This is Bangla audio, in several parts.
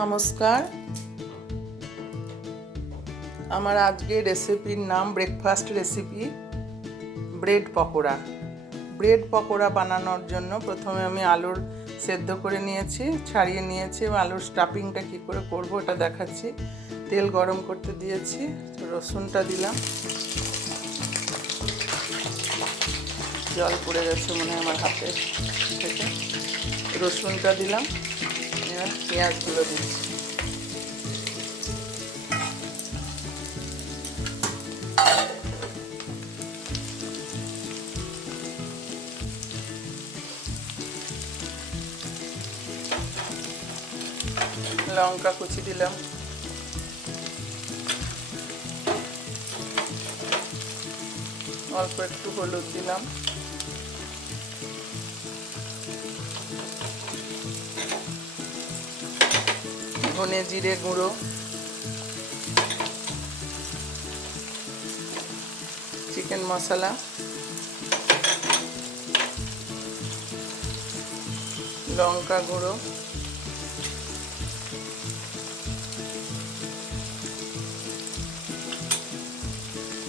নমস্কার। আমার আজকে রেসিপির নাম breakfast recipe bread pakora. Bread pakora বানানোর জন্য প্রথমে আমি আলুর সেদ্ধ করে নিয়েছি, ছাড়িয়ে নিয়েছি এবং আলুর স্টাফিংটা কী করে করবো এটা দেখাচ্ছি। তেল গরম করতে দিয়েছি, রসুনটা দিলাম, জল পড়ে গেছে মনে হয় আমার হাতে থেকে। রসুনটা দিলাম, এবার পেঁয়াজগুলো দিচ্ছি। লঙ্কা কুচি দিলাম, অল্প একটু হলুদ দিলাম, ধনে জিরে গুঁড়ো, চিকেন মশলা, লঙ্কা গুঁড়ো,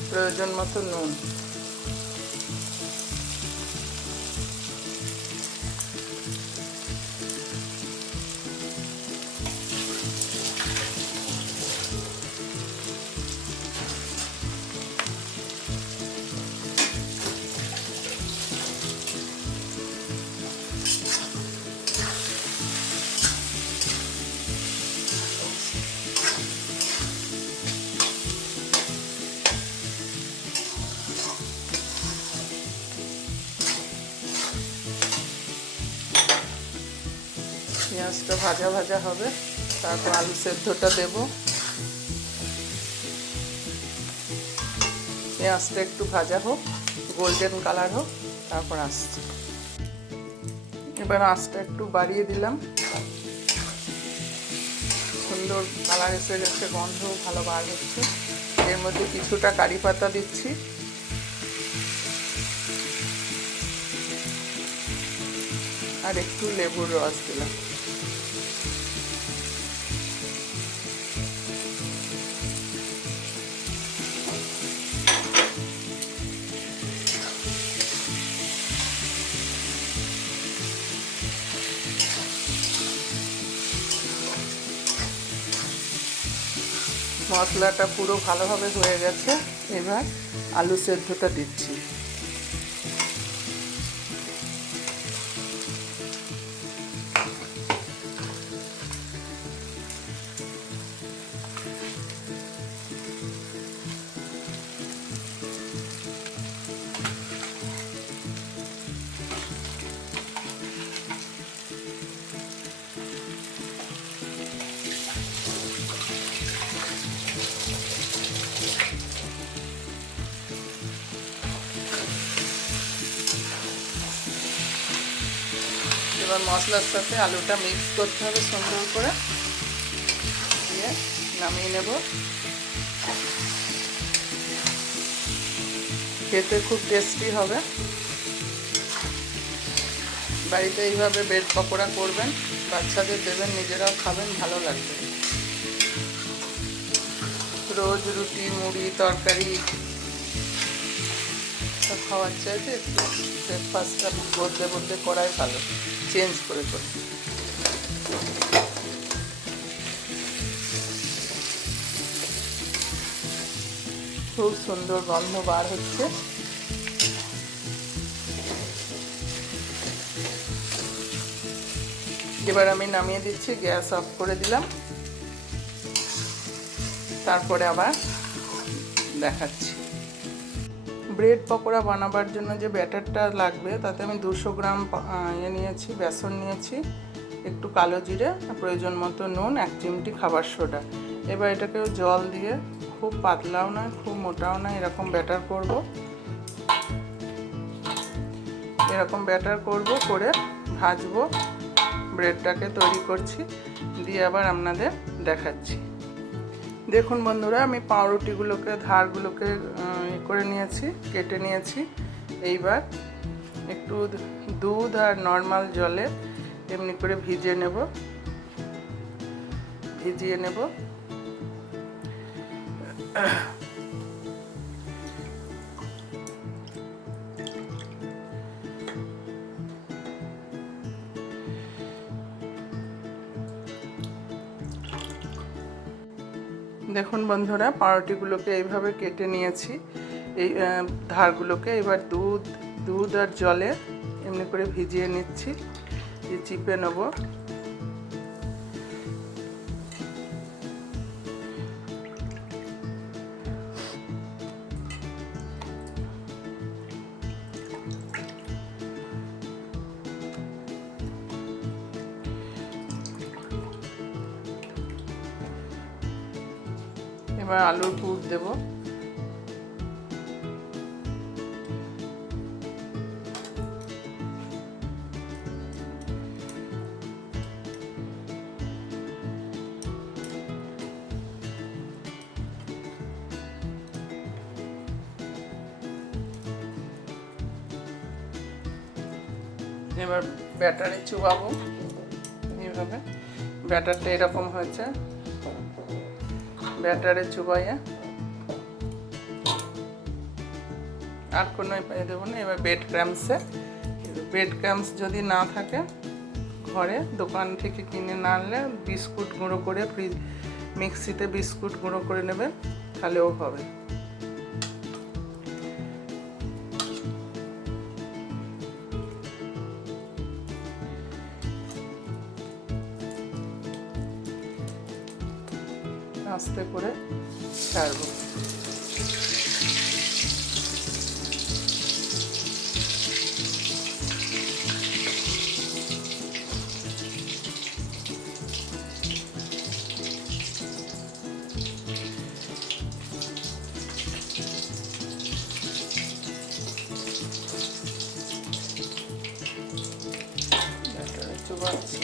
প্রয়োজন মতো নুন। পেঁয়াজটা ভাজা ভাজা হবে, তারপর আলু সেদ্ধটা দেব। পেঁয়াজটা একটু ভাজা হোক, গোল্ডেন কালার হোক, তারপর আসছে। এবার আঁচটা একটু বাড়িয়ে দিলাম, সুন্দর কালার এসে গেছে, গন্ধ ভালো বার হচ্ছে। এর মধ্যে কিছুটা কারি পাতা দিচ্ছি, আর একটু লেবুর রস দিলাম। মশলাটা পুরো ভালোভাবে হয়ে গেছে, এবার আলু সেদ্ধটা দিচ্ছি। এবার মশলার সাথে আলুটা মিক্স করতে হবে সুন্দর করে, দিয়ে নামিয়ে নেব। খেতে খুব টেস্টি হবে। বাড়িতে এইভাবে ব্রেড পকোড়া করবেন, বাচ্চাদের দেবেন, নিজেরাও খাবেন, ভালো লাগবে। রোজ রুটি মুড়ি তরকারি সব খাওয়ার চাইতে একটু ব্রেকফাস্টটা বদলে বদলে করাই ভালো, চেঞ্জ করে করে। খুব সুন্দর গন্ধ বার হচ্ছে। এবার আমি নামিয়ে দিচ্ছি, গ্যাস অফ করে দিলাম। তারপরে আবার দেখাচ্ছি। ব্রেড পকোড়া বানাবার জন্য যে ব্যাটারটা লাগবে, তাতে আমি 200 গ্রাম নিয়েছি, বেসন নিয়েছি, একটু কালো জিরে, প্রয়োজন মতো নুন, 1 চিমটি খাবার সোডা। এবার এটাকেও জল দিয়ে, খুব পাতলাও নয় খুব মোটাও নয়, এরকম ব্যাটার করব। এরকম ব্যাটার করব, করে ভাজবো। ব্রেডটাকে তৈরি করছি, দিয়ে আবার আপনাদের দেখাচ্ছি। দেখুন বন্ধুরা, আমি পাউরুটিগুলোকে ধারগুলোকে করে নিয়েছি, কেটে নিয়েছি। এইবার একটু দুধ আর নর্মাল জলে এমনি করে ভিজিয়ে নেব। ভিজিয়ে নেব। দেখুন বন্ধুরা, পাউরুটিগুলোকে এইভাবে কেটে নিয়েছি। এই ধারগুলোকে এবার দুধ আর জলে এমনি করে ভিজিয়ে নিচ্ছি, চিপে নেব। এবার আলুর পুর দেব। এবার ব্যাটারে চুবাবো। এইভাবে ব্যাটারটা এরকম হয়েছে, ব্যাটারে চুবাইয়া আর কোনো পায়ে দেবো না। এবার ব্রেড ক্রাম্স যদি না থাকে ঘরে, দোকান থেকে কিনে না আনলে বিস্কুট গুঁড়ো করে মিক্সিতে বিস্কুট গুঁড়ো করে নেবেন, তাহলেও হবে। আস্তে করে ছাড়বো। চুবাচ্ছি।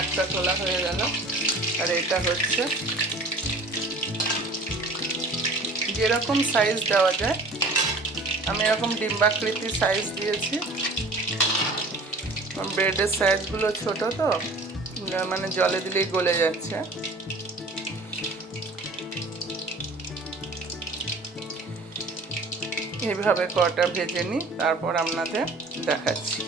একটা তোলা হয়ে গেল। আর এটা হচ্ছে যেরকম সাইজ দেওয়া যায়, আমি এরকম ডিম্বাকৃতির সাইজ দিয়েছি। ব্রেডের সাইজগুলো ছোট তো, মানে জলে দিলেই গলে যাচ্ছে। এইভাবে কটা ভেজে নিই, তারপর আপনাদের দেখাচ্ছি।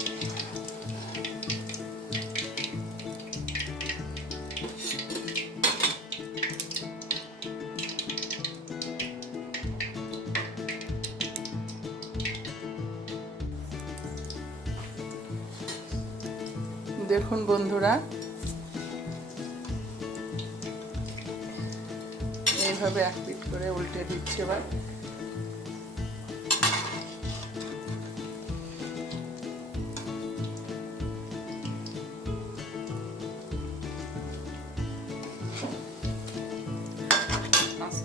দেখুন বন্ধুরা, এইভাবে এক পিঠ করে উল্টে দিচ্ছি। এবার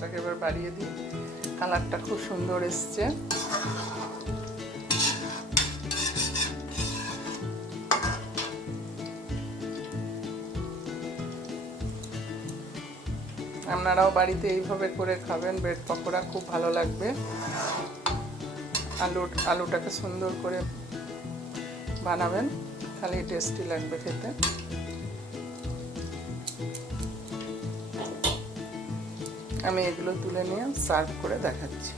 আঁচটাকে এবার বাড়িয়ে দিই। কালারটা খুব সুন্দর এসছে। আপনারাও বাড়িতে এইভাবে করে খাবেন, ব্রেড পকোড়া খুব ভালো লাগবে। আলুটাকে সুন্দর করে বানাবেন, খালি টেস্টি লাগবে খেতে। আমি এগুলো তুলে নিয়ে সার্ভ করে দেখাচ্ছি।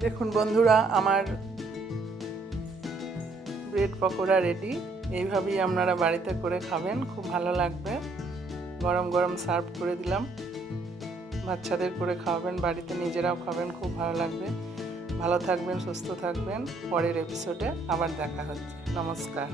দেখুন বন্ধুরা, আমার ব্রেড পকোড়া রেডি। এইভাবেই আপনারা বাড়িতে করে খাবেন, খুব ভালো লাগবে। গরম গরম সার্ভ করে দিলাম। বাচ্চাদের করে খাওয়াবেন, বাড়িতে নিজেরাও খাবেন, খুব ভালো লাগবে। ভালো থাকবেন, সুস্থ থাকবেন। পরের এপিসোডে আবার দেখা হচ্ছে। নমস্কার।